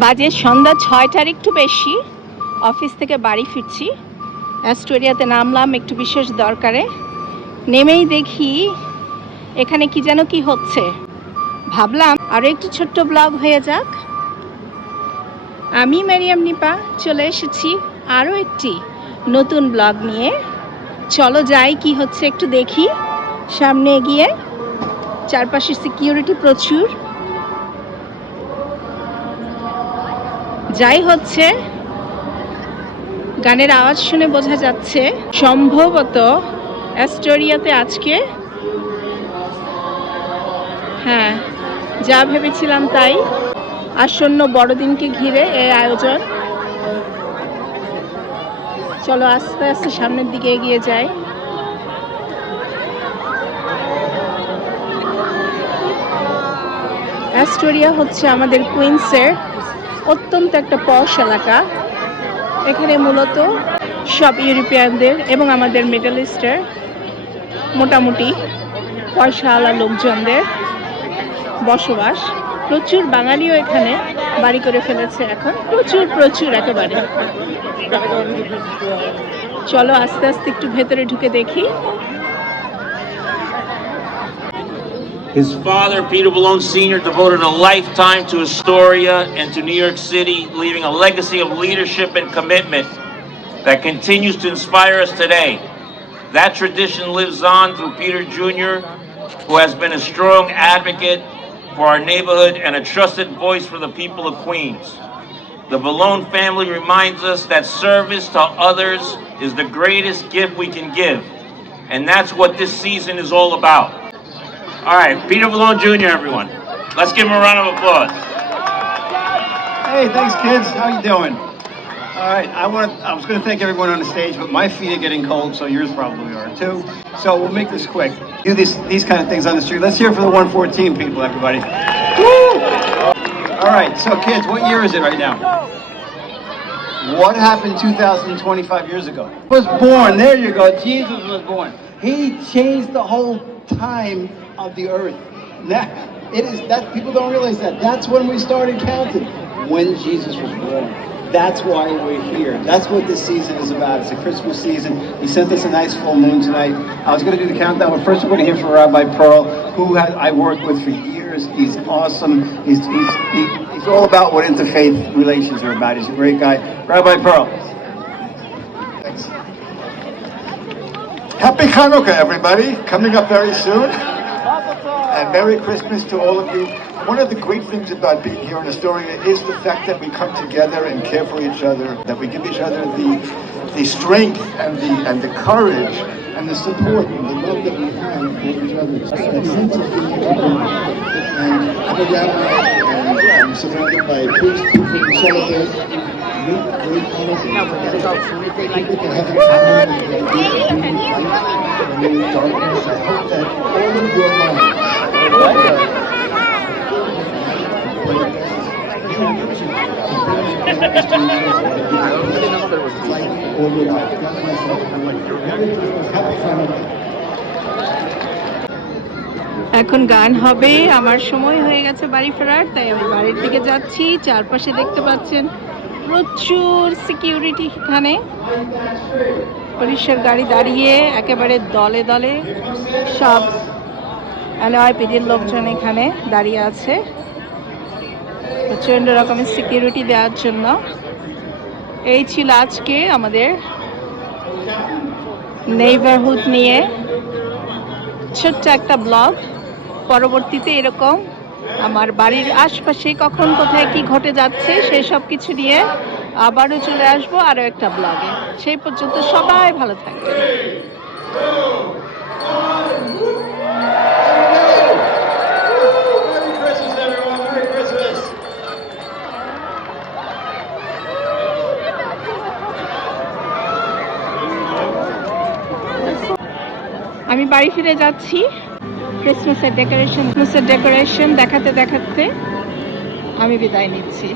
বাজে সন্ধ্যা 6টার একটু বেশি। অফিস থেকে বাড়ি ফিরছি, অ্যাস্টোরিয়াতে নামলাম একটু বিশেষ দরকারে। নেমেই দেখি এখানে কি যেন কি হচ্ছে। ভাবলাম আরও একটু ছোট্ট ব্লগ হয়ে যাক। আমি মারিয়াম নিপা চলে এসেছি আরও একটি নতুন ব্লগ নিয়ে। চলো যাই, কি হচ্ছে একটু দেখি। সামনে এগিয়ে, চারপাশে সিকিউরিটি প্রচুর। যাই হচ্ছে, গানের আওয়াজ শুনে বোঝা যাচ্ছে সম্ভবত অ্যাস্টোরিয়াতে আজকে, হ্যাঁ যা ভেবেছিলাম তাই, আসন্ন বড়দিনকে ঘিরে এই আয়োজন। চলো আস্তে আস্তে সামনের দিকে এগিয়ে যাই। অ্যাস্টোরিয়া হচ্ছে আমাদের কুইন্সের অত্যন্ত একটা পশ এলাকা। এখানে মূলত সব ইউরোপিয়ানদের এবং আমাদের মিডল ইস্টের মোটামুটি পয়সাওয়ালা লোকজনদের বসবাস। প্রচুর বাঙালিও এখানে বাড়ি করে ফেলেছে এখন, প্রচুর প্রচুর একেবারে। চলো আস্তে আস্তে একটু ভেতরে ঢুকে দেখি। His father, Peter Ballone Sr., devoted a lifetime to Astoria and to New York City, leaving a legacy of leadership and commitment that continues to inspire us today. That tradition lives on through Peter Jr., who has been a strong advocate for our neighborhood and a trusted voice for the people of Queens. The Ballone family reminds us that service to others is the greatest gift we can give, and that's what this season is all about. All right, Peter Ballone Jr., everyone. Let's give him a round of applause. Hey, thanks, kids. How you doing? All right, I was going to thank everyone on the stage, but my feet are getting cold, so yours probably are too. So we'll make this quick. Do these kind of things on the street. Let's hear it for the 114 people, everybody. Woo! All right, so kids, what year is it right now? What happened 2,025 years ago? Was born. There you go. Jesus was born. He changed the whole time of the earth. Now, it is that people don't realize that. That's when we started counting, when Jesus was born. That's why we're here. That's what this season is about. It's a Christmas season. He sent us a nice full moon tonight. I was going to do the countdown, but first we're going to hear from Rabbi Pearl, who I worked with for years. He's awesome. He's all about what interfaith relations are about. He's a great guy. Rabbi Pearl. Thanks. Happy Hanukkah, everybody. Coming up very soon. And Merry Christmas to all of you. One of the great things about being here in Astoria is the fact that we come together and care for each other, that we give each other the strength and the courage and the support and the love that we have for each other. That sense of being together. And I'm a rabbi, and I'm surrounded by priests who celebrate great Hanukkah. People can have a darkness. I hope that all of your lives এখন গান হবে, আমার সময় হয়ে গেছে বাড়ি ফেরার, তাই আমি বাড়ির দিকে যাচ্ছি। চারপাশে দেখতে পাচ্ছেন প্রচুর সিকিউরিটি, এখানে পুলিশের গাড়ি দাঁড়িয়ে একেবারে দলে দলে সব এনওয়াইপিডির লোকজন এখানে দাঁড়িয়ে আছে প্রচণ্ড রকমের সিকিউরিটি দেওয়ার জন্য। এই ছিল আজকে আমাদের নেইবারহুড নিয়ে ছোট্ট একটা ব্লগ। পরবর্তীতে এরকম আমার বাড়ির আশপাশে কখন কোথায় কি ঘটে যাচ্ছে সেই সব কিছু নিয়ে আবারও চলে আসবো আরও একটা ব্লগে। সেই পর্যন্ত সবাই ভালো থাকবেন। আমি বাড়ি ফিরে যাচ্ছি। ক্রিসমাসের ডেকোরেশন দেখাতে দেখাতে আমি বিদায় নিচ্ছি।